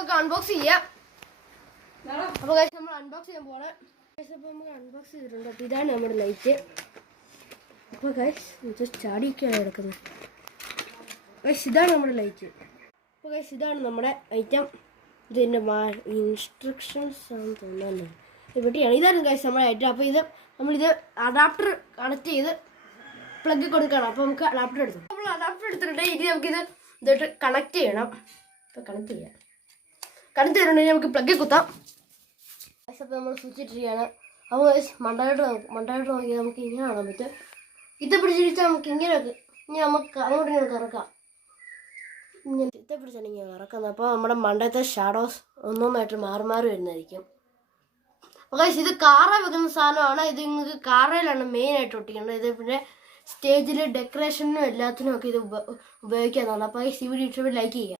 നമുക്ക് അൺബോക്സ് ചെയ്യാം. അപ്പോൾ ഗൈസ് നമ്മൾ അൺബോക്സ് ചെയ്യാൻ പോകണം. ഗൈസ് അപ്പോൾ നമുക്ക് അൺബോക്സ് ചെയ്തിട്ടുണ്ട്. അപ്പോൾ ഇതാണ് നമ്മുടെ ലൈറ്റ്. അപ്പോൾ ഗൈസ് ഇത് ചാടിയൊക്കെയാണ് കിടക്കുന്നത്. ഗൈസ് ഇതാണ് നമ്മുടെ ലൈറ്റ്. അപ്പോൾ ഗൈസ് ഇതാണ് നമ്മുടെ ഐറ്റം. ഇതിൻ്റെ ഇൻസ്ട്രക്ഷൻസ് ആണെന്ന് തോന്നുന്നല്ലേ, ഇവിടെയാണ്. ഇതാണ് ഗൈസ് നമ്മുടെ ഐറ്റം. അപ്പോൾ നമ്മളിത് അഡാപ്റ്റർ കണക്ട് ചെയ്ത് പ്ലഗ് കൊടുക്കണം. അപ്പോൾ നമുക്ക് അഡാപ്റ്റർ എടുത്തു. നമ്മൾ അഡാപ്റ്റർ എടുത്തിട്ടുണ്ട്. ഇനി നമുക്കിത് ഇതായിട്ട് കണക്ട് ചെയ്യണം. അപ്പോൾ കണക്ട് ചെയ്തിട്ടുണ്ടെങ്കിൽ നമുക്ക് പ്ലഗ് കുത്താം. അപ്പോൾ നമ്മൾ സ്വിച്ച് ഇട്ടിരിക്കുകയാണ്. അപ്പോൾ മണ്ടായിട്ട് നോക്കി നമുക്ക് ഇങ്ങനെ കാണാൻ പറ്റും. ഇത് പിടിച്ചിരിച്ചാൽ നമുക്ക് ഇങ്ങനെ ഇനി നമുക്ക് അങ്ങോട്ട് ഇങ്ങനെ കറക്കാം. ഇങ്ങനെ ഇത് പിടിച്ചാണ് ഇങ്ങനെ കറക്കുന്നത്. അപ്പോൾ നമ്മുടെ മണ്ടത്തെ ഷാഡോസ് ഒന്നൊന്നായിട്ട് മാറി വരുന്നതായിരിക്കും. അപ്പോൾ ഇത് കാറ വെക്കുന്ന സാധനമാണ്. ഇത് നിങ്ങൾക്ക് കാറയിലാണ് മെയിനായിട്ട് ഒട്ടിക്കേണ്ടത്. ഇത് പിന്നെ സ്റ്റേജിൽ ഡെക്കറേഷനും എല്ലാത്തിനും ഒക്കെ ഇത് ഉപയോഗിക്കാവുന്നതാണ്. അപ്പോൾ ഈ വീഡിയോ ഇഷ്ടപ്പെട്ട് ലൈക്ക് ചെയ്യുക.